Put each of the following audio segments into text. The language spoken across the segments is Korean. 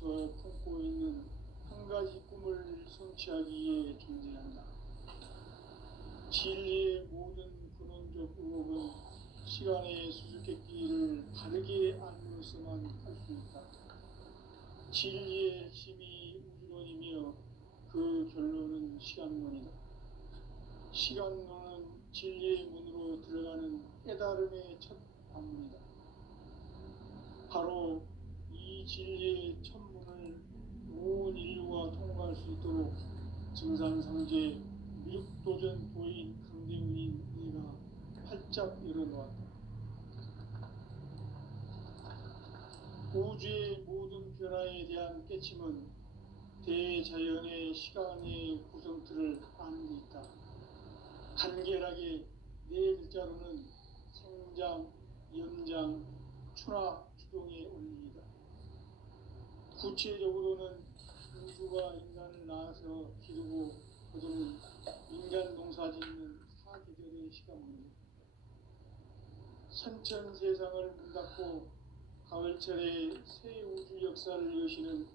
태어나서부터 품고 있는 한 가지 꿈을 성취하기 위해 존재한다. 진리의 모든 근원적 의혹은 시간의 수수께끼를 바르게 알므로서만 할 수 있다. 진리의 핵심이 우주론이며 그 결론은 시간론이다. 시간론은 진리의 문으로 들어가는 깨달음의 첫 방문이다. 바로 이 진리의 첫 문을 온 인류가 통과할 수 있도록 증산상제 미륵도전 도인 강대훈인 네가 활짝 열어놓았다. 우주의 모든 변화에 대한 깨침은 대자연의 시간의 구성틀을 아는 데 있다. 간결하게 네 글자로는 생장, 연장, 추락, 추동의 원리이다. 구체적으로는 우주가 인간을 낳아서 기르고 거두는 인간 농사 짓는 사계절의 시간 문제. 선천 세상을 문 닫고 가을철에 새 우주 역사를 여시는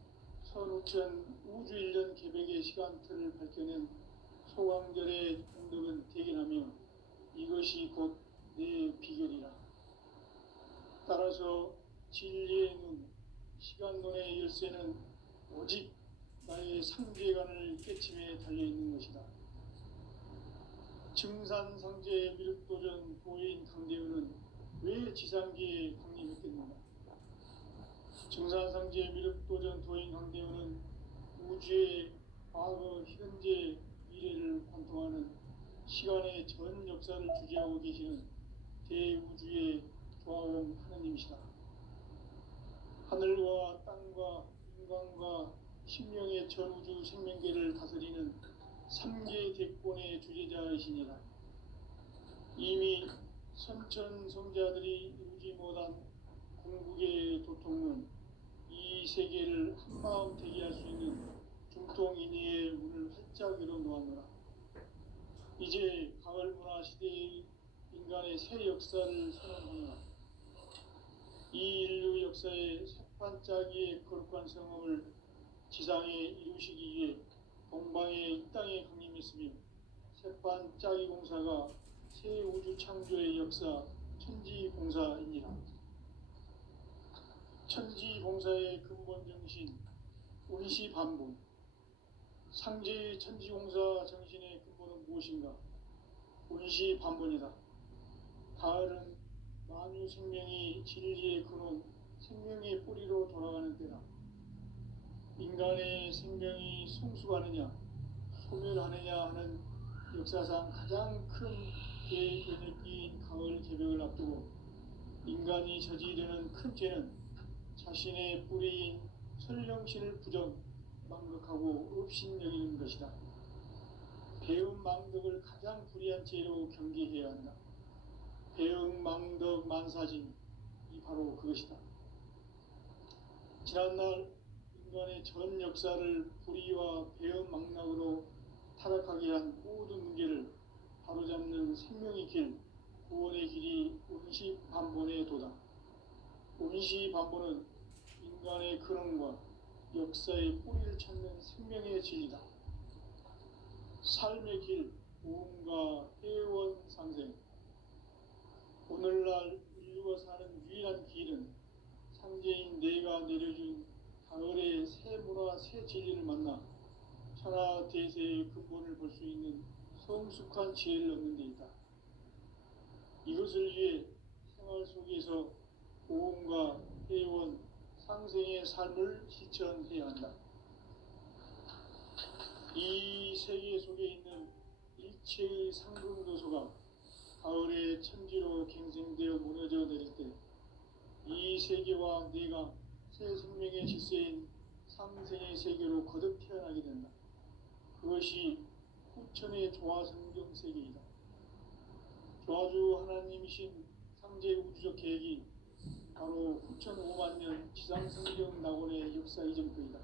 선우천 우주일년 개백의 시간틀을 밝혀낸 소강절의 공덕은 대견하며 이것이 곧 내 비결이라. 따라서 진리의 눈, 시간론의 열쇠는 오직 나의 상제관을 깨침에 달려있는 것이다. 증산상제 미륵도전 도인 강대훈은 왜 지상계에 강림했겠는가? 증산상제 미륵도전 도인 강대훈은 우주의 과거, 현재, 미래를 관통하는 시간의 전 역사를 주재하고 계시는 대우주의 조화원 하느님이시다. 하늘과 땅과 인간과 신명의 전우주 생명계를 다스리는 삼계 대권의 주재자이시니라. 이미 선천성자들이 이루지 못한 궁극의 도통은 이 세계를 한마음 되게 할 수 있는 중통인의의 문을 활짝 열어놓았노라. 이제 가을 문화 시대의 인간의 새 역사를 선언하노라. 이 인류 역사의 새반짝이의 거룩한 성험을 지상에 이루시기 위해 동방의 이 땅에 강림했으며 새반짝이 공사가 새 우주 창조의 역사 천지봉사이니라. 천지봉사의 근본 정신 운시반본. 상제의 천지공사 정신의 근본은 무엇인가? 운시반본이다. 가을은 만유 생명이 진리의 근원, 생명의 뿌리로 돌아가는 때다. 인간의 생명이 성숙하느냐, 소멸하느냐 하는 역사상 가장 큰 대변혁기인 가을 개벽을 앞두고 인간이 저지르는 큰 죄는 자신의 뿌리인 설령신을 부정, 망극하고 업신여기는 것이다. 배은 망덕을 가장 불의한 죄로 경계해야 한다. 배은 망덕 만사진이 바로 그것이다. 지난날 인간의 전 역사를 불의와 배은 망락으로 타락하게 한 모든 문제를 바로잡는 생명의 길, 구원의 길이 운시반본의 도다. 운시반본은 인간의 근원과 역사의 뿌리를 찾는 생명의 진리다. 삶의 길, 오음과 회원 상생. 오늘날 인류가 사는 유일한 길은 상제인 내가 내려준 가을의 새 문화, 새 진리를 만나 천하 대세의 근본을 볼 수 있는 성숙한 지혜를 얻는 데 있다. 이것을 위해 생활 속에서 오음과 회원, 상생의 삶을 실천해야 한다. 이 세계 속에 있는 일체의 상승도소가 가을의 천지로 갱생되어 무너져 내릴 때 이 세계와 내가 새 생명의 질서인 상생의 세계로 거듭 태어나게 된다. 그것이 후천의 조화성경 세계이다. 조화주 하나님이신 상제 우주적 계획이 바로 후천 5만 년 지상성경 낙원의 역사 이전부이다.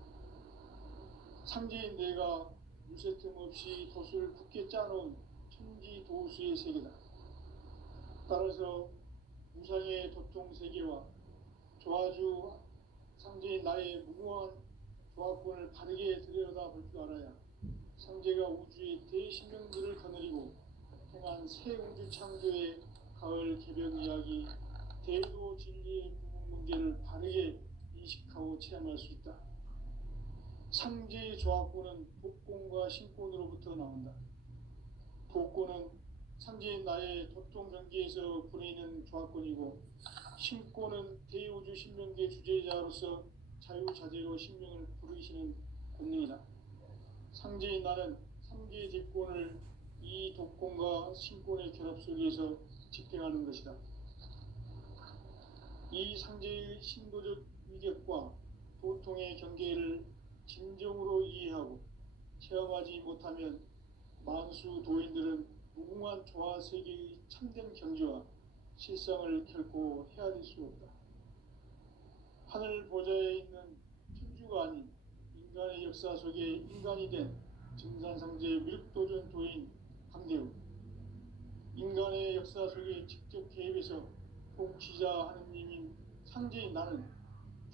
상제인 내가 물새 틈 없이 도수를 굳게 짜놓은 천지도수의 세계다. 따라서 무상의 도통 세계와 조화주 상제인 나의 무모한 조합권을 바르게 들여다볼 줄 알아야 상제가 우주의 대신명들을 거느리고 행한 새 우주 창조의 가을 개벽 이야기, 대도 진리의 구분 문제를 바르게 인식하고 체험할 수 있다. 상제의 조합권은 복권과 신권으로부터 나온다. 복권은 상제인 나의 도통 경계에서 부리는 조합권이고, 신권은 대우주 신명계 주제자로서 자유자재로 신명을 부르시는 권능이다. 상제인 나는 상제의 대권을 이 독권과 신권의 결합 속에서 집행하는 것이다. 이 상제의 신도적 위격과 도통의 경계를 진정으로 이해하고 체험하지 못하면 만수 도인들은 무궁한 조화 세계의 참된 경지와 실상을 결코 헤아릴 수 없다. 하늘 보좌에 있는 천주가 아닌 인간의 역사 속에 인간이 된 증산상제 미륵도전 도인 강대우, 인간의 역사 속에 직접 개입해서 통치자 하느님인 상제인 나는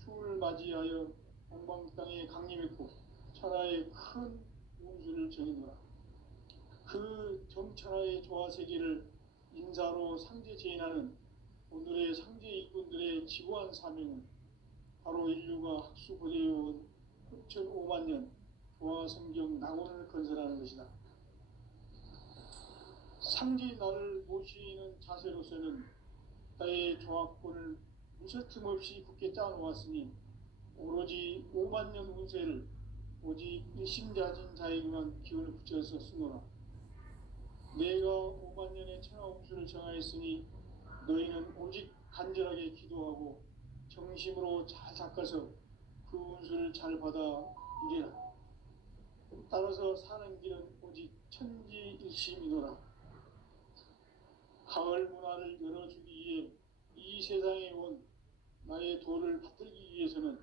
추을 맞이하여 동방 땅에 강림했고 천하의 큰 운수를 정해노라. 그 정천하의 조화 세계를 인사로 상제 제인하는 오늘의 상제 일꾼들의 지고한 사명은 바로 인류가 학수고대해온 9,500만 년 조화 성경 낙원을 건설하는 것이다. 상제인 나를 모시는 자세로서는 나의 조합권을 무서틈 없이 굳게 짜놓았으니 오로지 5만 년 운세를 오직 일심자진 자에게만 기운을 붙여서 쓰노라. 내가 5만 년의 천하운수를 정하였으니 너희는 오직 간절하게 기도하고 정심으로 잘 닦아서 그 운수를 잘 받아 누리라. 따라서 사는 길은 오직 천지일심이노라. 가을 문화를 열어주기 위해 이 세상에 온 나의 도를 받들기 위해서는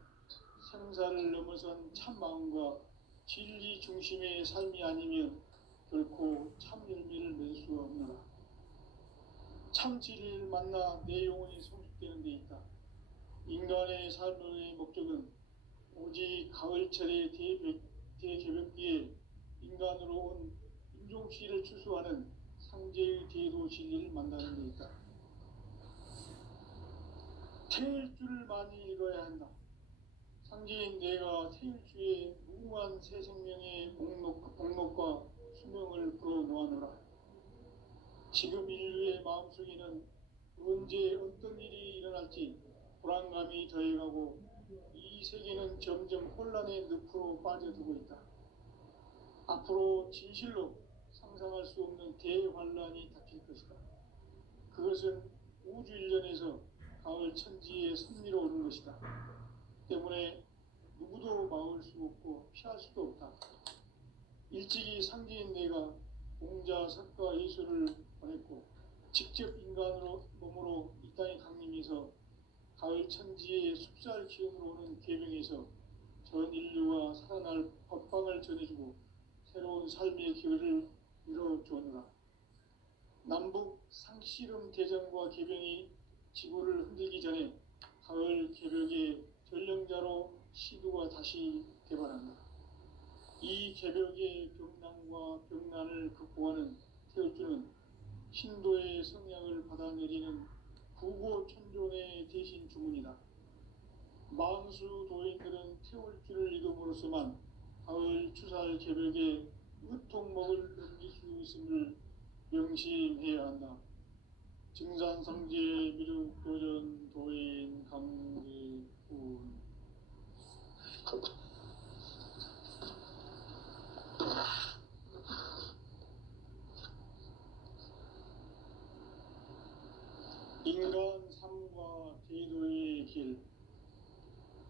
생사를 넘어선 참마음과 진리 중심의 삶이 아니면 결코 참 열매를 맺을 수 없노라. 참 진리를 만나 내 영혼이 성숙되는 데 있다. 인간의 삶의 목적은 오직 가을철의 대개벽기에 인간으로 온 인종씨를 추수하는 상제의 대도 진리를 만나는 데 있다. 태일주를 많이 읽어야 한다. 상제인 내가 태일주의 무궁한 새 생명의 목록과 수명을 불어놓아노라. 지금 인류의 마음속에는 언제 어떤 일이 일어날지 불안감이 더해가고 이 세계는 점점 혼란의 늪으로 빠져들고 있다. 앞으로 진실로 상상할 수 없는 대환란이 닥칠 것이다. 그것은 우주 일련에서 가을 천지에 선미로 오는 것이다. 때문에 누구도 막을 수 없고 피할 수도 없다. 일찍이 상제인 내가 공자, 석가, 예수를 보냈고 직접 인간으로 몸으로 이 땅에 강림해서 가을 천지의 숲살 기운으로 오는 계명에서 전 인류와 살아날 법방을 전해주고 새로운 삶의 기회를 이뤄주느라. 남북 상씨름 대전과 개병이 지구를 흔들기 전에 가을 개벽의 전령자로 시두가 다시 개발한다. 이 개벽의 병난과 병난을 극복하는 태울주는 신도의 성량을 받아내리는 구고천존의 대신 주문이다. 만수 도인들은 태울주를 읽음으로써만 가을 추살 개벽의 의통목을 넘길 수 있음을 명심해야 한다. 증산상제 미륵도전 도인 강대훈. 인간 삶과 대도의 길.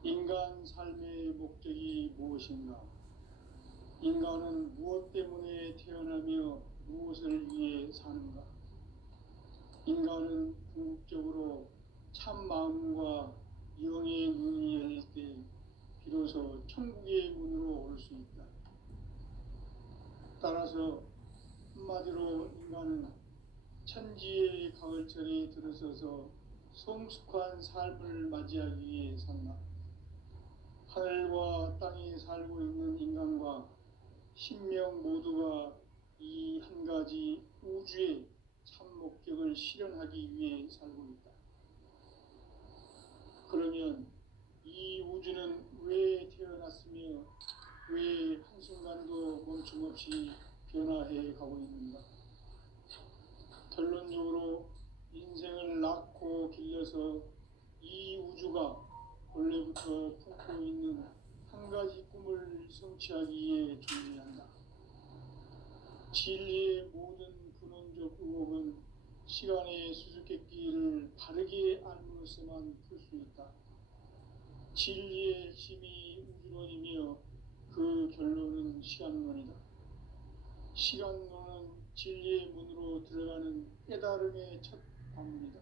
인간 삶의 목적이 무엇인가? 인간은 무엇 때문에 태어나며 무엇을 위해 사는가? 인간은 궁극적으로 참 마음과 영의 문이 열릴 때 비로소 천국의 문으로 올 수 있다. 따라서 한마디로 인간은 천지의 가을철에 들어서서 성숙한 삶을 맞이하기 위해 산다. 하늘과 땅에 살고 있는 인간과 신명 모두가 이 한 가지 우주의 참 목적을 실현하기 위해 살고 있다. 그러면 이 우주는 왜 태어났으며 왜 한순간도 멈춤없이 변화해 가고 있는가? 결론적으로 인생을 낳고 길러서 이 우주가 원래부터 품고 있는 한 가지 꿈을 성취하기 위해 존재한다. 진리의 모든 근원적 의혹은 시간의 수수께끼를 바르게 알므로써만 풀 수 있다. 진리의 핵심이 우주론이며 그 결론은 시간론이다. 시간론은 진리의 문으로 들어가는 깨달음의 첫 관문이다.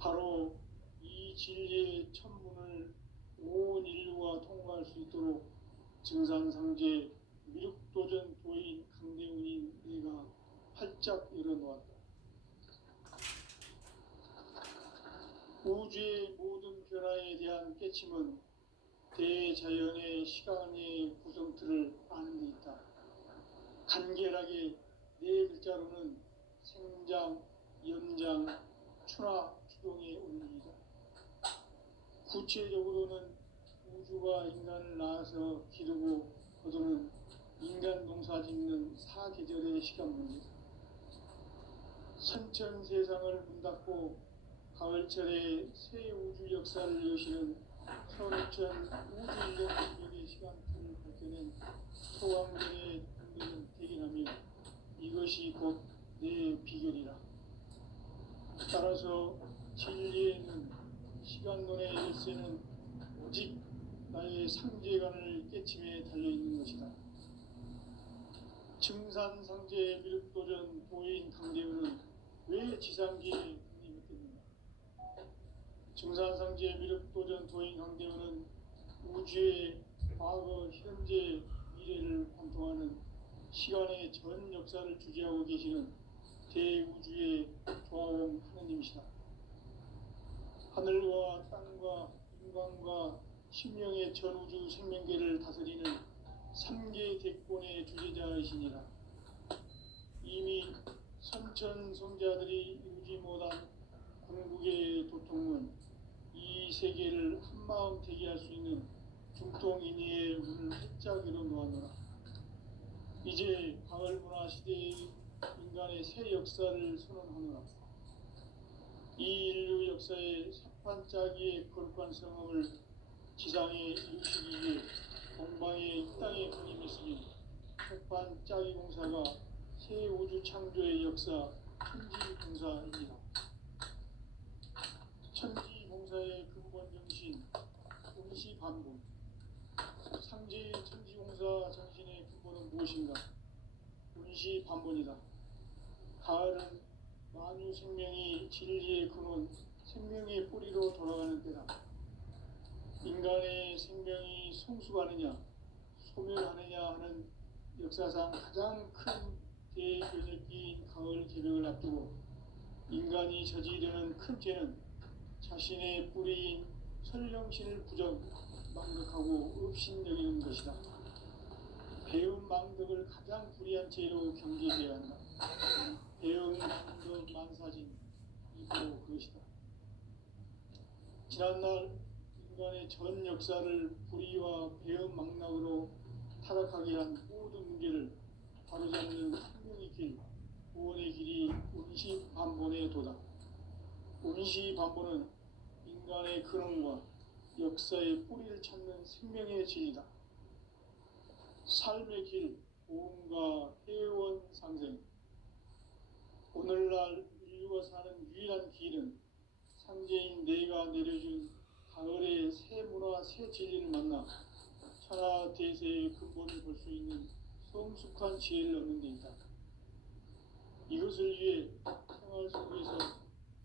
바로 이 진리의 첫 문을 온 인류가 통과할 수 있도록 증산상제 미륵도전 도인 강대훈인 내가 활짝 열어놓았다. 우주의 모든 변화에 대한 깨침은 대자연의 시간의 구성틀을 아는 데 있다. 간결하게 네 글자로는 생장, 연장, 추나 추동의 원리이다. 구체적으로는 우주가 인간을 낳아서 기르고 거두는 인간 농사 짓는 사계절의 시간 문제다. 선천 세상을 문닫고 가을철에 새 우주 역사를 여시는 서울천 우주 인력의 시간틀을 밝혀낸 소왕전의 분들은 대견하며 이것이 곧 내 비결이라. 따라서 진리에는 시간론의 열쇠는 오직 나의 상제관을 깨침에 달려있는 것이다. 증산상제 미륵도전 도인 강대훈은 왜 지상계에 군림했겠는가? 증산상제 미륵도전 도인 강대훈은 우주의 과거, 현재, 미래를 관통하는 시간의 전 역사를 주재하고 계시는 대우주의 조화원 하느님이시다. 하늘과 땅과 인간과 심령의 전우주 생명계를 다스리는 3계 대권의 주재자이시니라. 이미 선천 성자들이 이루지 못한 궁극의 도통문, 이 세계를 한마음 대기할 수 있는 중통인의의 문을 활짝 열어놓았노라. 이제 가을 문화 시대의 인간의 새 역사를 선언하노라. 이 인류 역사의 sep판짜기의 거룩한 성험을 지상에 이루시기 위해 동방의 이 땅에 군림했으니 sep판짜기 공사가 새 우주 창조의 역사 천지공사입니다. 천지공사의 근본 정신 운시반복. 상제의 천지공사 정신의 근본은 무엇인가? 운시반본이다. 가을은 만유 생명이 진리의 근원, 생명의 뿌리로 돌아가는 때다. 인간의 생명이 성숙하느냐, 소멸하느냐 하는 역사상 가장 큰 대변혁기인 가을 개벽을 앞두고 인간이 저지르는 큰 죄는 자신의 뿌리인 설령신을 부정, 망각하고 업신여기는 것이다. 배운 망덕을 가장 불의한 죄로 경계해야 한다. 배운 망덕 만사진, 이 바로 그것이다. 지난날 인간의 전 역사를 불의와 배은 망락으로 타락하게 한 모든 문제를 바로잡는 생명의 길, 구원의 길이 운시반본의 도다. 운시반본은 인간의 근원과 역사의 뿌리를 찾는 생명의 진리다. 삶의 길, 고음과 회원 상생. 오늘날 인류가 사는 유일한 길은 상제인 내가 내려준 가을의 새 문화, 새 진리를 만나 천하 대세의 근본을 볼 수 있는 성숙한 지혜를 얻는 데 있다. 이것을 위해 생활 속에서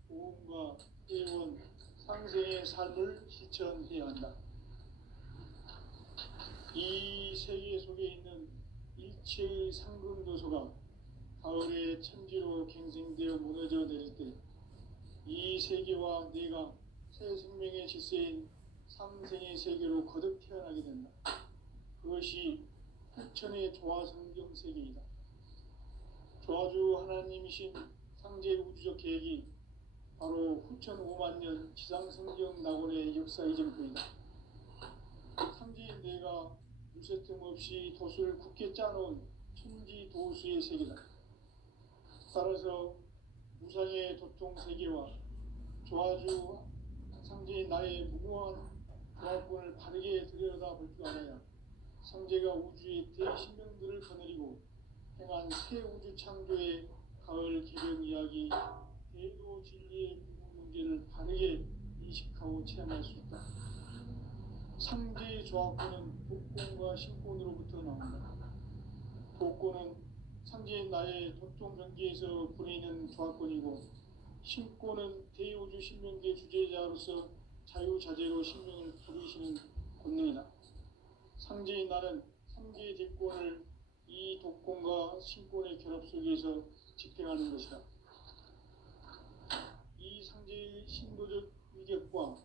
고음과 회원, 상생의 삶을 실천해야 한다. 이 세계 속에 있는 일체의 상근도소가 가을의 천지로 갱생되어 무너져 내릴 때 이 세계와 내가 새 생명의 질서인 상생의 세계로 거듭 태어나게 된다. 그것이 후천의 조화성경 세계이다. 조화주 하나님이신 상제 우주적 계획이 바로 후천 5만 년 지상성경 낙원의 역사 이전부이다. 상제인 내가 무쇠틈 없이 도수를 굳게 짜놓은 천지 도수의 세계다. 따라서 무상의 도통 세계와 조화주 상제인 나의 무궁한 조화권을 바르게 들여다볼 줄 알아야 상제가 우주의 대신명들을 거느리고 행한 새 우주 창조의 가을 개변 이야기, 대도 진리의 문제를 바르게 인식하고 체험할 수 있다. 상제의 조화권은 독권과 신권으로부터 나온다. 독권은 상제인 나의 도통 경계에서 부리는 조화권이고, 신권은 대우주 신명계 주제자로서 자유자재로 신명을 부르시는 권능이다. 상제인 나는 상제의 대권을 이 독권과 신권의 결합 속에서 집행하는 것이다. 이 상제의 신도적 위격과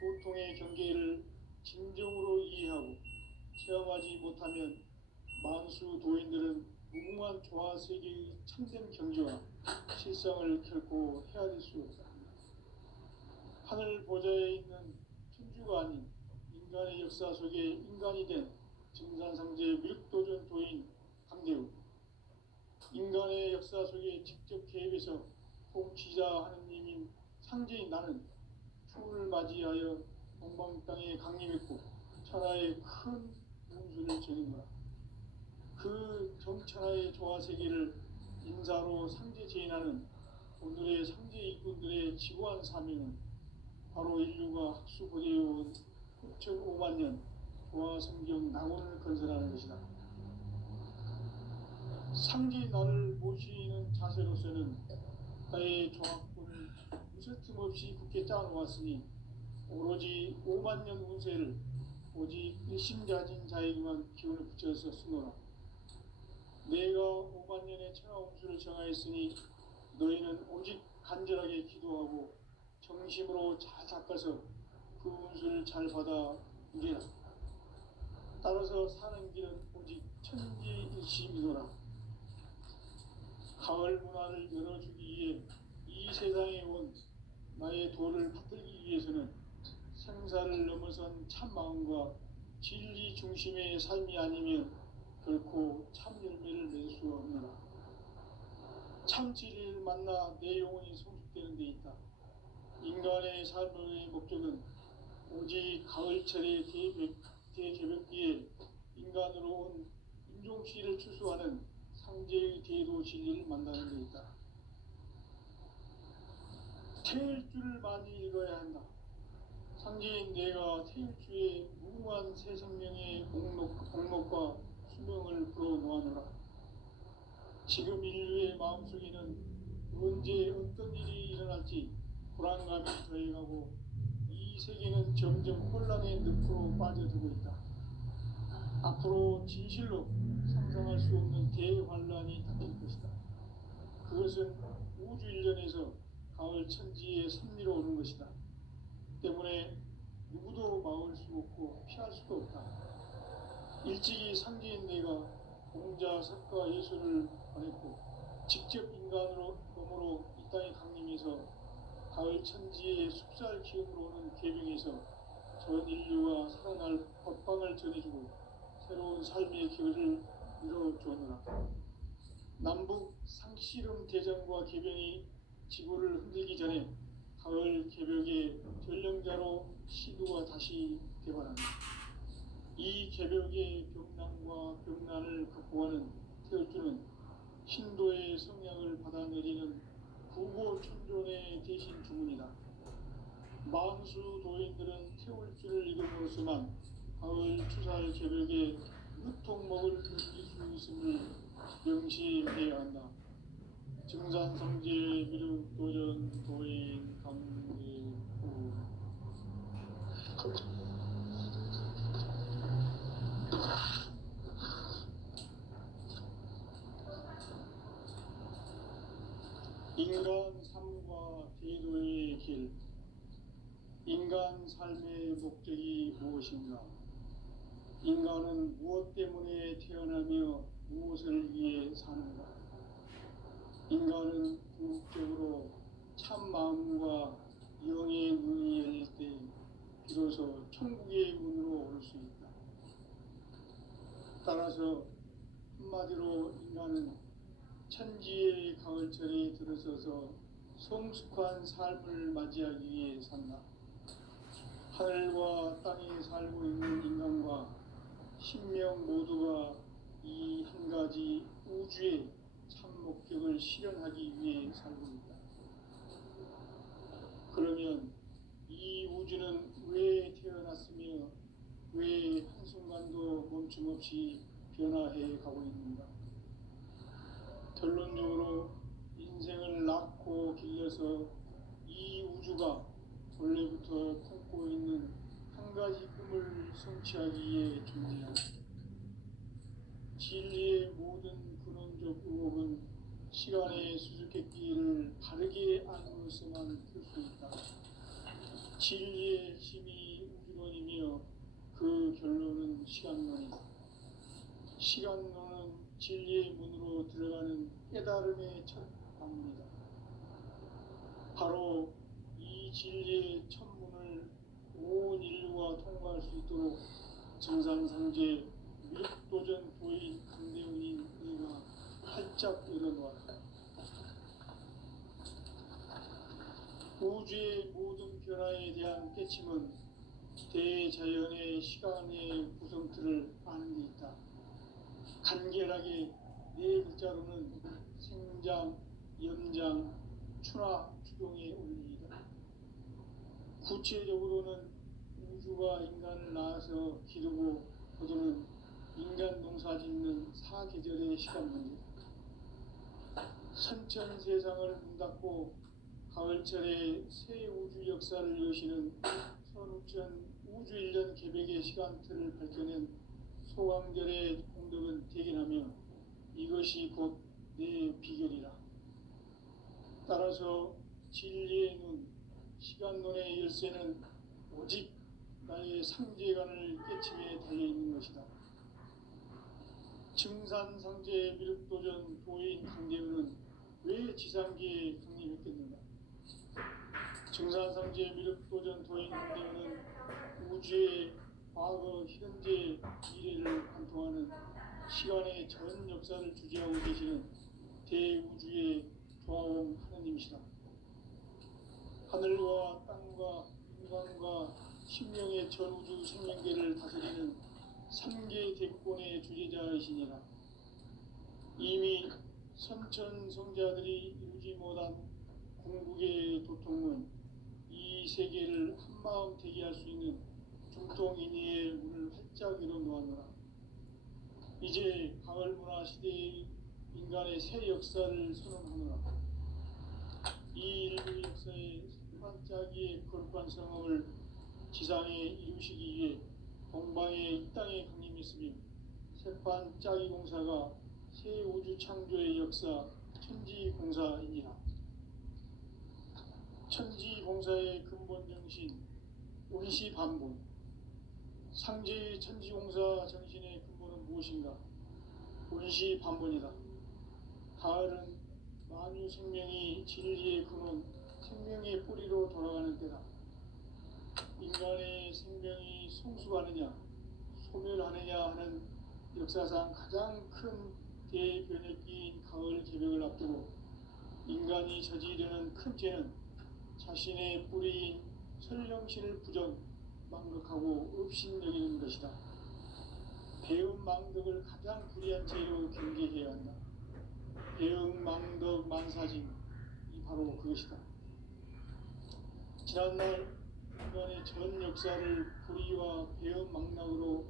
도통의 경계를 진정으로 이해하고 체험하지 못하면 만수 도인들은 무궁한 조화 세계의 참된 경지와 실상을 결코 헤아릴 수 없다. 하늘 보좌에 있는 천주가 아닌 인간의 역사 속에 인간이 된 증산상제 무육도전 도인 강대우, 인간의 역사 속에 직접 개입해서 통치자 하느님인 상제인 나는 추운을 맞이하여 동방 땅에 강림했고 천하의 큰 운수를 전인노라. 그 정천하의 조화 세계를 인사로 상제 제인하는 오늘의 상제 일꾼들의 지고한 사명은 바로 인류가 학수고대해온 6,5만 년 조화 성경 낙원을 건설하는 것이다. 상제 나를 모시는 자세로서는 나의 조화권을 무쇠틈 없이 굳게 짜놓았으니 오로지 5만 년 운세를 오직 일심가진 자에게만 기운을 붙여서 쓰노라. 내가 5만 년의 천하 운수를 정하였으니 너희는 오직 간절하게 기도하고 정심으로 잘 닦아서 그 운수를 잘 받아 누리라. 따라서 사는 길은 오직 천지일심이노라. 가을 문화를 열어주기 위해 이 세상에 온 나의 도를 받들기 위해서는 생사를 넘어선 참 마음과 진리 중심의 삶이 아니면 결코 참 열매를 맺을 수 없노라. 참 진리를 만나 내 영혼이 성숙되는 데 있다. 인간의 삶의 목적은 오직 가을철의 대개벽기에 인간으로 온 인종씨를 추수하는 상제의 대도 진리를 만나는 데 있다. 태일주를 많이 읽어야 한다. 상제인 내가 태일주의 무궁한 새 생명의 목록과 수명을 불어놓아노라. 지금 인류의 마음속에는 언제 어떤 일이 일어날지 불안감이 더해가고 이 세계는 점점 혼란의 늪으로 빠져들고 있다. 앞으로 진실로 상상할 수 없는 대환란이 닥칠 것이다. 그것은 우주 일련에서 가을 천지의 섭리로 오는 것이다. 때문에 누구도 막을 수 없고 피할 수도 없다. 일찍이 상제인 내가 공자, 석가, 예수를 보냈고 직접 인간으로 몸으로 이 땅에 강림해서 가을 천지의 숲살 기운으로 오는 계명에서 전 인류가 살아날 법방을 전해주고 새로운 삶의 길을 이뤄주었노라. 남북 상씨름 대전과 개변이 지구를 흔들기 전에 가을 개벽의 전령자로 시도가 다시 개발한다. 이 개벽의 벽난과 벽난을 극복하는 태울주는 신도의 성향을 받아내리는 구보천존의 대신 주문이다. 만수 도인들은 태울주를 읽음으로써만 가을 추살 개벽의 유통목을 느낄 수 있음을 명심해야 한다. 증산성제 미륵도전 도인 강대우. 인간 삶과 제도의 길. 인간 삶의 목적이 무엇인가? 인간은 무엇 때문에 태어나며 무엇을 위해 사는가? 인간은 궁극적으로 참 마음과 영의 눈이 열릴 때 비로소 천국의 문으로 올 수 있다. 따라서 한마디로 인간은 천지의 가을철에 들어서서 성숙한 삶을 맞이하기 위해 산다. 하늘과 땅에 살고 있는 인간과 신명 모두가 이 한 가지 우주의 참 목적을 실현하기 위해 살고 있다. 그러면 이 우주는 왜 태어났으며 왜 한순간도 멈춤없이 변화해 가고 있는가? 결론적으로 인생을 낳고 길러서 이 우주가 원래부터 품고 있는 한 가지 꿈을 성취하기 위해 존재한다. 진리의 모든 근원적 의혹은 시간의 수수께끼를 바르게 알므로서만 풀 수 있다. 진리의 핵심이 우주론이며 그 결론은 시간론이다. 시간론은 진리의 문으로 들어가는 깨달음의 첫 방문이다. 바로 이 진리의 첫 문을 온 인류가 통과할 수 있도록 정상상제 미륵도전 도인 강대훈인 이가 활짝 열어놓았다. 우주의 모든 변화에 대한 깨침은 대자연의 시간의 구성틀을 아는 데 있다. 간결하게 네 글자로는 생장, 연장, 추나 추동의 원리이다. 구체적으로는 우주가 인간을 낳아서 기르고 거두는 인간 농사 짓는 사계절의 시간 문제. 선천 세상을 문 닫고 가을철에 새 우주 역사를 여시는 선우천 우주 1년 계백의 시간틀을 밝혀낸 소강절의 공덕은 대견하며 이것이 곧 내 비결이라. 따라서 진리의 눈, 시간론의 열쇠는 오직 나의 상제관을 깨침에 달려있는 것이다. 증산상제 미륵도전 도인 강대훈은 왜 지상계에 강림했겠는가? 증산상제 미륵도전 도인 강대훈은 우주의 과거, 현재, 미래를 관통하는 시간의 전 역사를 주재하고 계시는 대우주의 조화원 하느님이시다. 하늘과 땅과 인간과 신명의 전우주 생명계를 다스리는 3계 대권의 주재자이시니라. 이미 선천 성자들이 이루지 못한 궁극의 도통은 이 세계를 한마음 되게 할 수 있는 중통인의의 문을 활짝 열어놓았노라. 이제 가을 문화 시대의 인간의 새 역사를 선언하노라. 이 인류 역사의 반짝이의 거룩한 성업을 지상에 이루시기 위해 동방의 이 땅에 강림했으며 새반짝이 공사가 새 우주 창조의 역사 천지공사이니라. 천지공사의 근본 정신 운시반본. 상제의 천지공사 정신의 근본은 무엇인가? 운시반본이다. 가을은 만유 생명이 진리의 근원, 생명의 뿌리로 돌아가는 때다. 인간의 생명이 성숙하느냐, 소멸하느냐 하는 역사상 가장 큰 대변혁기인 가을 개벽을 앞두고 인간이 저지르는 큰 죄는 자신의 뿌리인 설령신을 부정, 망극하고 업신여기는 것이다. 배음 망덕을 가장 불의한 죄로 경계해야 한다. 배음 망덕 만사진, 이 바로 그것이다. 지난날 인간의 전 역사를 불의와 배음 망락으로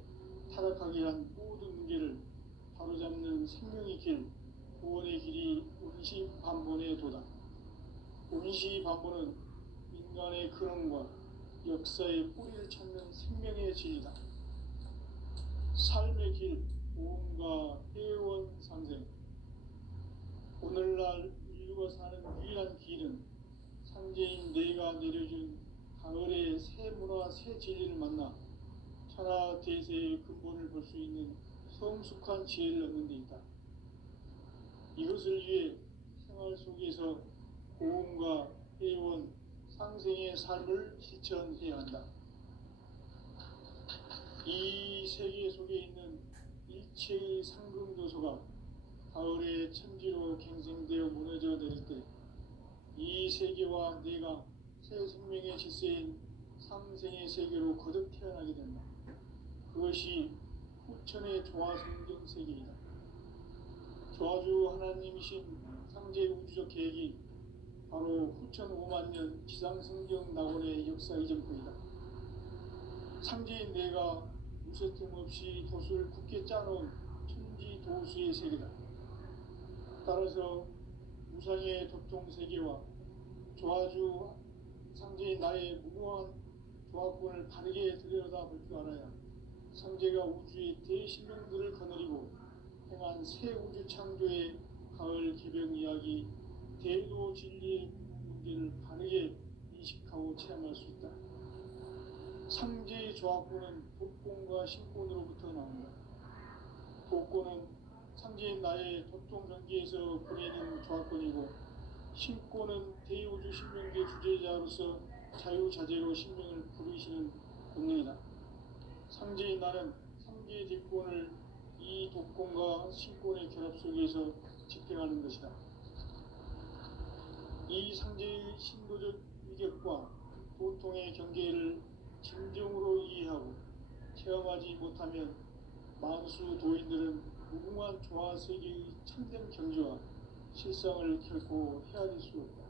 타락하게 한 모든 문제를 바로잡는 생명의 길, 구원의 길이 운시반본의 도다. 운시반본은 인간의 근원과 역사의 뿌리를 찾는 생명의 진리다. 삶의 길, 보험과 회원 상생. 오늘날 인류가 사는 유일한 길은 상제인 내가 내려준 가을의 새 문화 새 진리를 만나 천하 대세의 근본을 볼 수 있는 성숙한 지혜를 얻는 데 있다. 이것을 위해 생활 속에서 고음과 회원, 상생의 삶을 실천해야 한다. 이 세계 속에 있는 일체의 상금도소가 가을의 천지로 갱생되어 무너져 내릴 때 이 세계와 내가 새 생명의 질서인 상생의 세계로 거듭 태어나게 된다. 그것이 후천의 조화성경 세계이다. 조화주 하나님이신 상제 우주적 계획이 바로 후천 5만 년 지상성경 낙원의 역사 이전부이다. 상제인 내가 무쇠 틈 없이 도수를 굳게 짜놓은 천지 도수의 세계다. 따라서 무상의 도통 세계와 조화주 상제인 나의 무궁한 조화권을 바르게 들여다볼 줄 알아야 상제가 우주의 대신령들을 거느리고 행한 새 우주 창조의 가을 개병 이야기 대도 진리의 문제를 바르게 인식하고 체험할 수 있다. 상제의 조화권은 독권과 신권으로부터 나온다. 독권은 상제인 나의 도통 경계에서 보내는 조화권이고, 신권은 대우주 신명계 주제자로서 자유자재로 신명을 부르시는 본능이다. 상제인 나는 상제의 대권을 이 독권과 신권의 결합 속에서 집행하는 것이다. 이 상제의 신도적 위격과 도통의 경계를 진정으로 이해하고 체험하지 못하면 만수 도인들은 무궁한 조화 세계의 참된 경지와 실상을 결코 헤아릴 수 없다.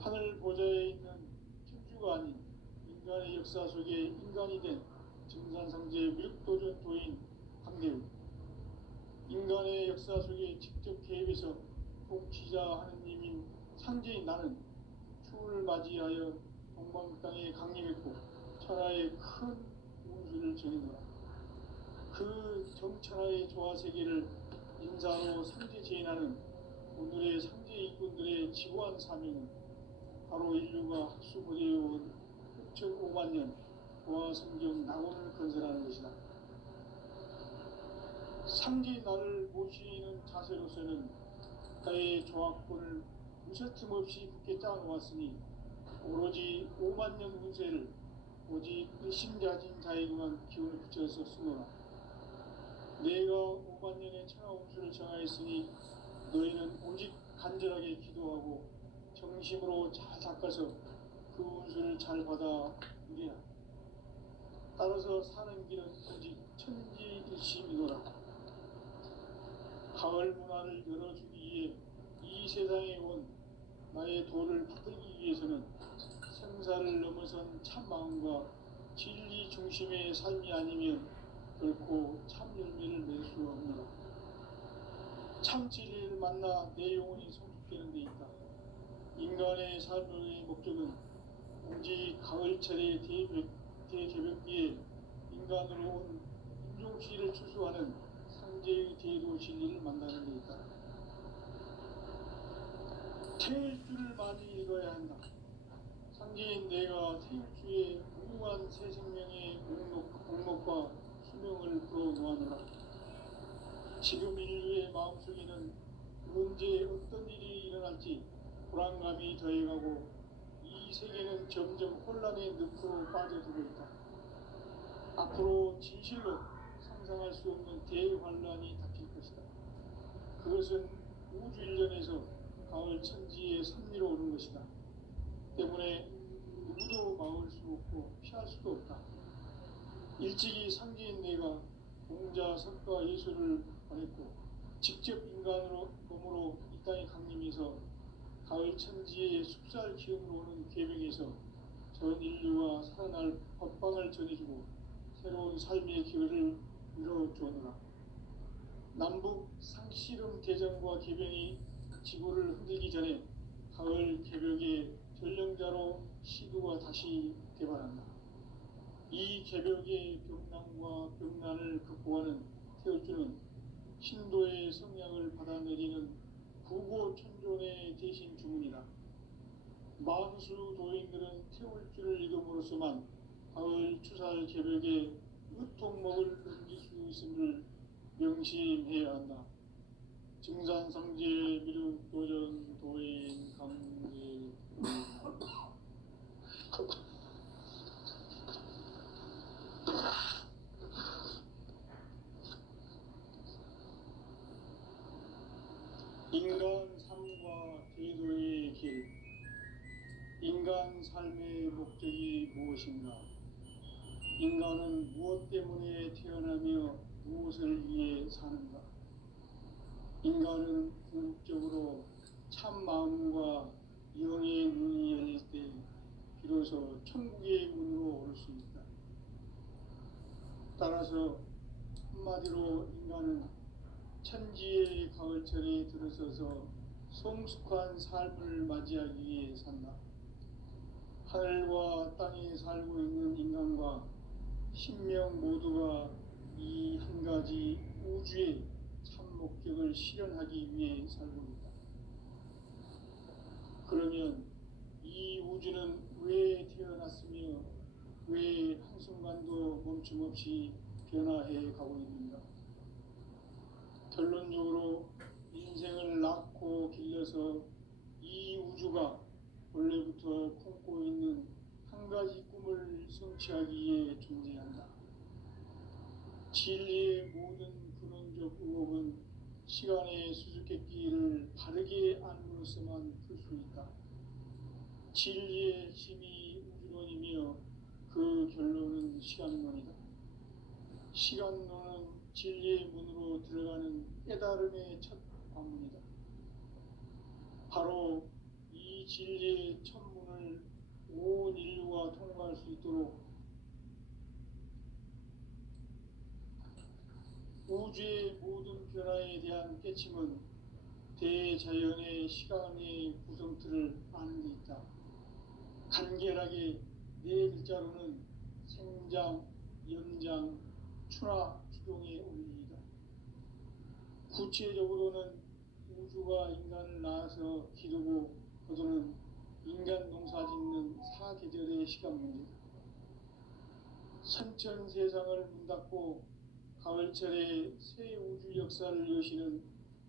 하늘 보좌에 있는 천주가 아닌 인간의 역사 속에 인간이 된 증산상제 무력도전 도인 강대우, 인간의 역사 속에 직접 개입해서 통치자 하느님인 상제인 나는 추운을 맞이하여 동방 땅에 강림했고 천하의 큰 운수를 전했노라. 그 정천하의 조화세계를 인사로 상제 제인하는 오늘의 상제 일꾼들의 지고한 사명은 바로 인류가 학수고대해온 6,5만 년 조화성경 낙원을 건설하는 것이다. 상제인 나를 모시는 자세로서는 나의 조화권을 무쇠틈 없이 굳게 짜놓았으니 오로지 5만 년 운세를 오직 일심가진 자에게만 기운을 붙여서 쓰노라. 내가 5만 년의 천하 운수를 정하였으니 너희는 오직 간절하게 기도하고 정심으로 잘 닦아서 그 운수를 잘 받아 누리라. 따라서 사는 길은 오직 천지일심이노라. 가을 문화를 열어주기 위해 이 세상에 온 나의 도를 받들기 위해서는 생사를 넘어선 참 마음과 진리 중심의 삶이 아니면 결코 참 열매를 맺을 수 없노라. 참 진리를 만나 내 영혼이 성숙되는 데 있다. 인간의 삶의 목적은 오직 가을철의 대개벽기에 인간으로 온 인종시를 추수하는 상제의 대도 진리를 만나는 데 있다. 태일주를 많이 읽어야 한다. 상제인 내가 태일주의 무궁한 새 생명의 목록과 수명을 풀어놓아노라. 지금 인류의 마음속에는 언제 어떤 일이 일어날지 불안감이 더해가고 이 세계는 점점 혼란의 늪으로 빠져들고 있다. 앞으로 진실로 상상할 수 없는 대환란이 닥칠 것이다. 그것은 우주 일련에서 가을 천지의 섭리로 오는 것이다. 때문에 누구도 막을 수 없고 피할 수도 없다. 일찍이 상제인 내가 공자, 석가, 예수를 보냈고 직접 인간으로 몸으로 이 땅에 강림해서 가을 천지의 숲살 기운으로 오는 계명에서 전 인류와 살아날 법방을 전해주고 새로운 삶의 기회를 이뤄주었노라. 남북 상씨름 대전과 개병이 지구를 흔들기 전에 가을 개벽의 전령자로 시도가 다시 개발한다. 이 개벽의 병난과 병난을 극복하는 태어주는 신도의 성량을 받아내리는 구고천존의 대신 주문이다. 만수 도인들은 태울 줄을 읽음으로써만 가을 추살 개벽에 으통목을 넘길 수 있음을 명심해야 한다. 증산상제 미륵 도전 도인 강제 인간 삶과 제도의 길. 인간 삶의 목적이 무엇인가? 인간은 무엇 때문에 태어나며 무엇을 위해 사는가? 인간은 궁극적으로 참 마음과 영의 눈이 열릴 때 비로소 천국의 문으로 올 수 있다. 따라서 한마디로 인간은 천지의 가을철에 들어서서 성숙한 삶을 맞이하기 위해 산다. 하늘과 땅에 살고 있는 인간과 신명 모두가 이 한 가지 우주의 참 목적을 실현하기 위해 살고 있다. 그러면 이 우주는 왜 태어났으며 왜 한순간도 멈춤없이 변화해 가고 있는가? 결론적으로 인생을 낳고 길러서 이 우주가 원래부터 품고 있는 한 가지 꿈을 성취하기 위해 존재한다. 진리의 모든 근원적 의혹은 시간의 수수께끼를 바르게 알므로써만 풀 수 있다. 진리의 힘이 우주론이며 그 결론은 시간론이다. 시간론은 진리의 문으로 들어가는 깨달음의 첫 관문이다. 바로 이 진리의 첫 문을 온 인류가 통과할 수 있도록 우주의 모든 변화에 대한 깨침은 대자연의 시간의 구성틀을 아는 데 있다. 간결하게 네 글자로는 생장, 연장, 추나 추동의 원리이다. 구체적으로는 우주가 인간을 낳아서 기르고 거두는 인간 농사 짓는 사계절의 시간 문제다. 선천 세상을 문 닫고 가을철에 새 우주 역사를 여시는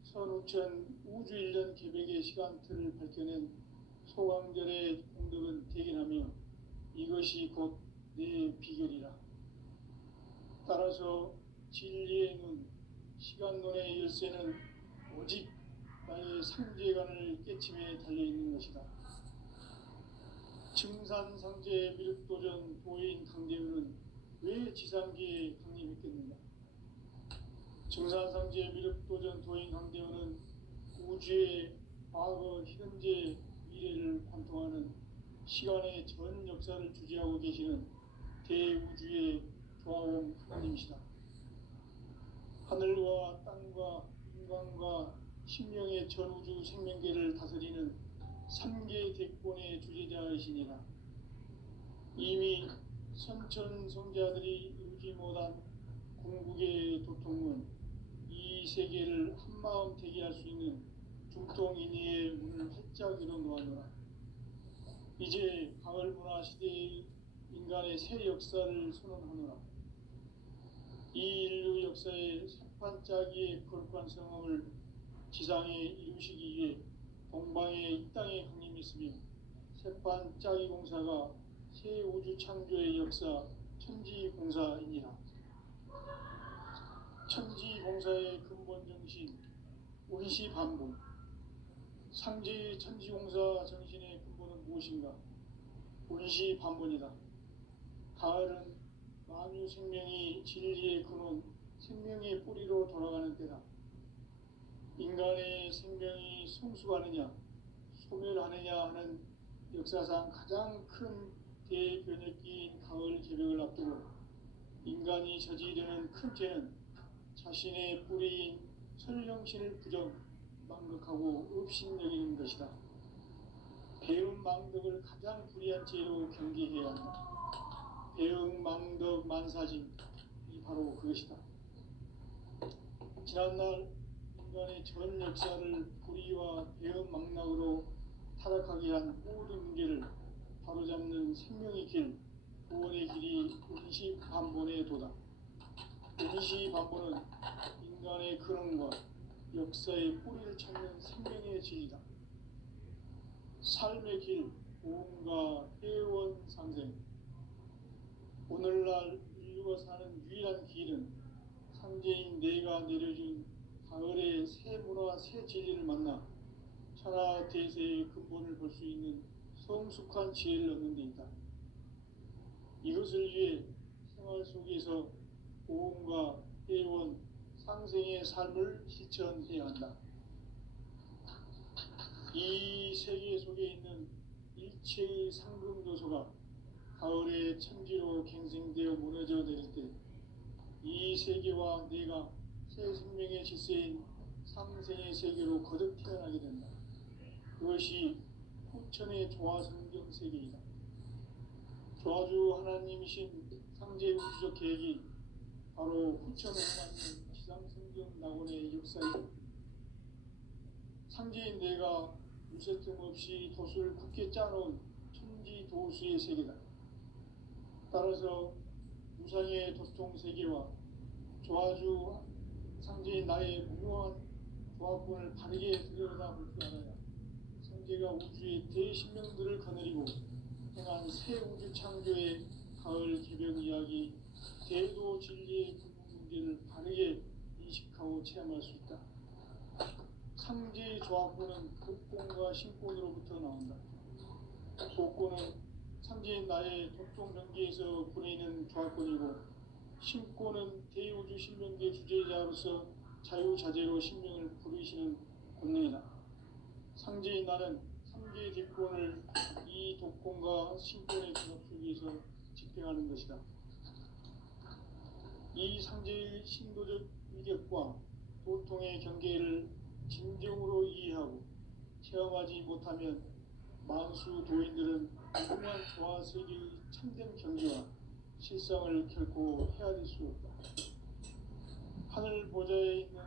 선우천 우주 1년 개백의 시간틀을 밝혀낸 소강절의 공덕은 대견하며 이것이 곧 내 비결이라. 따라서 진리의 눈, 시간론의 열쇠는 오직 나의 상제관을 깨침에 달려있는 것이다. 증산상제 미륵도전 도인 강대우는 왜 지상계에 강림했겠는가? 증산상제 미륵도전 도인 강대우는 우주의 과거, 현재, 미래를 관통하는 시간의 전 역사를 주재하고 계시는 대우주의 조화원 하나님이시다. 하늘과 땅과 인간과 신명의 전우주 생명계를 다스리는 3개 대권의 주재자이시니라. 이미 선천 성자들이 이루지 못한 궁극의 도통문, 이 세계를 한마음 되게 할 수 있는 중통인의의 문을 활짝 열어 놓았노라. 이제 가을 문화 시대의 인간의 새 역사를 선언하노라. 이 인류 역사의 새판짜기의 거룩한 성함을 지상에 이루시기 위해 동방의 이 땅에 강림했으며 새판짜기 공사가 새 우주 창조의 역사 천지공사이니라. 천지공사의 근본 정신 운시반복. 상제의 천지공사 정신의 근본은 무엇인가? 운시반복이다. 가을은 만유 생명이 진리의 근원, 생명의 뿌리로 돌아가는 때다. 인간의 생명이 성숙하느냐, 소멸하느냐 하는 역사상 가장 큰 대변혁기인 가을 개벽을 앞두고 인간이 저지르는 큰 죄는 자신의 뿌리인 설령신을 부정, 망극하고 업신여기는 것이다. 배움 망덕을 가장 불의한 죄로 경계해야 한다. 배움 망덕 만사진, 이 바로 그것이다. 지난날 인간의 전 역사를 불의와 배움 망락으로 타락하게 한 모든 문제를 바로잡는 생명의 길, 구원의 길이 임시반본에 도다. 임시반본은 인간의 근원과 역사의 뿌리를 찾는 생명의 진리다. 삶의 길, 보험과 회원 상생. 오늘날 인류가 사는 유일한 길은 상제인 내가 내려준 가을의 새 문화 새 진리를 만나 천하 대세의 근본을 볼 수 있는 성숙한 지혜를 얻는 데 있다. 이것을 위해 생활 속에서 보험과 회원, 상생의 삶을 실천해야 한다. 이 세계 속에 있는 일체의 상금 요소가 가을의 천지로 갱생되어 무너져 내릴 때 이 세계와 내가 새 생명의 질서인 상생의 세계로 거듭 태어나게 된다. 그것이 후천의 조화성경 세계이다. 조화주 하나님이신 상제 우주적 계획이 바로 후천 5만년 지상성경 낙원의 역사이다. 상제인 내가 유세 틈 없이 도수를 굳게 짜놓은 천지 도수의 세계다. 따라서 무상의 도통 세계와 조화주 상제인 나의 무궁한 조합권을 바르게 들여다볼 줄 알아야 상제가 우주의 대신명들을 거느리고 행한 새 우주 창조의 가을 개벽 이야기, 대도 진리의 근본 문제를 바르게 인식하고 체험할 수 있다. 상제의 조합권은 복권과 신권으로부터 나온다. 복권은 상제인 나의 도통 경계에서 보내는 조합권이고, 신권은 대우주 신명계 주제자로서 자유자재로 신명을 부르시는 권능이다. 상제인 나는 3개의 뒷권을 이 독권과 신권의 결합 속에서 집행하는 것이다. 이 상제의 신도적 위력과 도통의 경계를 진정으로 이해하고 체험하지 못하면 만수 도인들은 무궁한 조화 세계의 참된 경지와 실상을 결코 헤아릴 수 없다. 하늘 보좌에 있는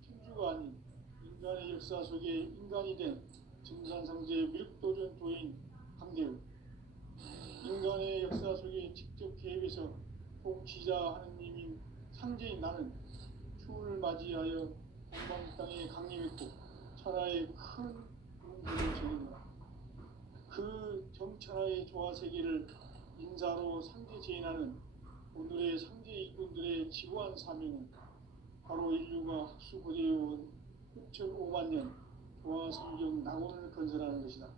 천주가 아닌 인간의 역사 속에 인간이 된 증산상제 미륵도전 도인 강대우, 인간의 역사 속에 직접 개입해서 통치자 하느님인 상제인 나는 추운을 맞이하여 동방 땅에 강림했고 천하의 큰 운동을 전했다. 그 정천하의 조화 세계를 인사로 상제 제인하는 오늘의 상제 일꾼들의 지구한 사명은 바로 인류가 학수고대해온 6,5만 년 조화 성경 낙원을 건설하는 것이다.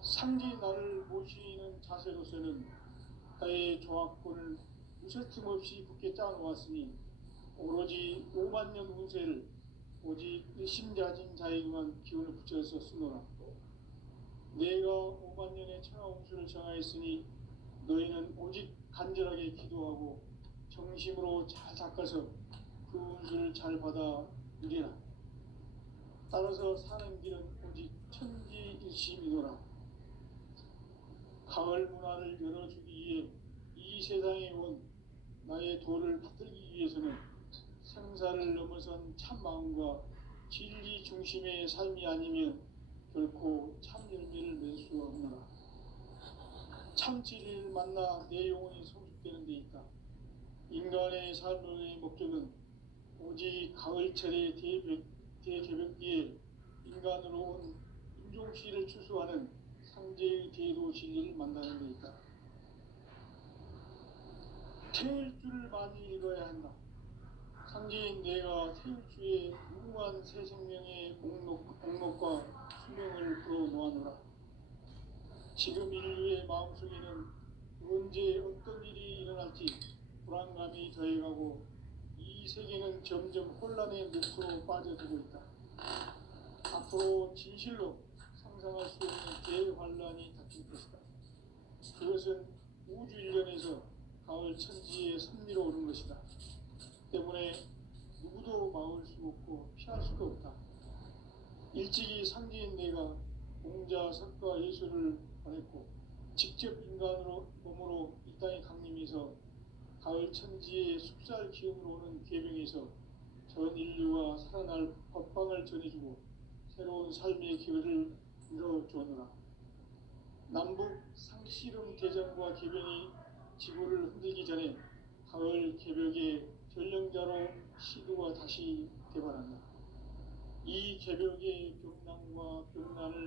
상제인 나를 모시는 자세로서는 나의 조합권을 무설틈 없이 굳게 짜놓았으니 오로지 5만 년 운세를 오직 일심자진 자에게만 기운을 붙여서 쓰노라. 내가 5만 년의 천하 운수를 정하였으니 너희는 오직 간절하게 기도하고 정심으로 잘 닦아서 그 운수를 잘 받아 누리라. 따라서 사는 길은 오직 천지일심이노라. 가을 문화를 열어주기 위해 이 세상에 온 나의 도를 받들기 위해서는 생사를 넘어선 참 마음과 진리 중심의 삶이 아니면 결코 참 열매를 맺을 수 없노라. 참 진리를 만나 내 영혼이 성숙되는 데 있다. 인간의 삶의 목적은 오직 가을철의 대개벽기에 인간으로 온 인종시를 추수하는 상제의 대도 진리를 만나는 데 있다. 태일주를 많이 읽어야 한다. 상제인 내가 태일주의 무궁한 새 생명의 목록과 수명을 풀어놓아노라. 지금 인류의 마음속에는 언제 어떤 일이 일어날지 불안감이 더해가고 이 세계는 점점 혼란의 늪으로 빠져들고 있다. 앞으로 진실로 상상할 수 없는 대환란이 닥칠 것이다. 그것은 우주 일련에서 가을 천지의 섭리로 오는 것이다. 때문에 누구도 막을 수 없고 피할 수도 없다. 일찍이 상제인 내가 공자, 석가, 예수를 보냈고 직접 인간으로 몸으로 이 땅에 강림해서 가을 천지의 숙살 기운으로 오는 계명에서 전 인류가 살아날 법방을 전해주고 새로운 삶의 기회를 열어주느라. 남북 상씨름 대전과 개변이 지구를 흔들기 전에 가을 개벽의 전령자로 시도가 다시 되바란다. 이 개벽의 벽난과 벽난을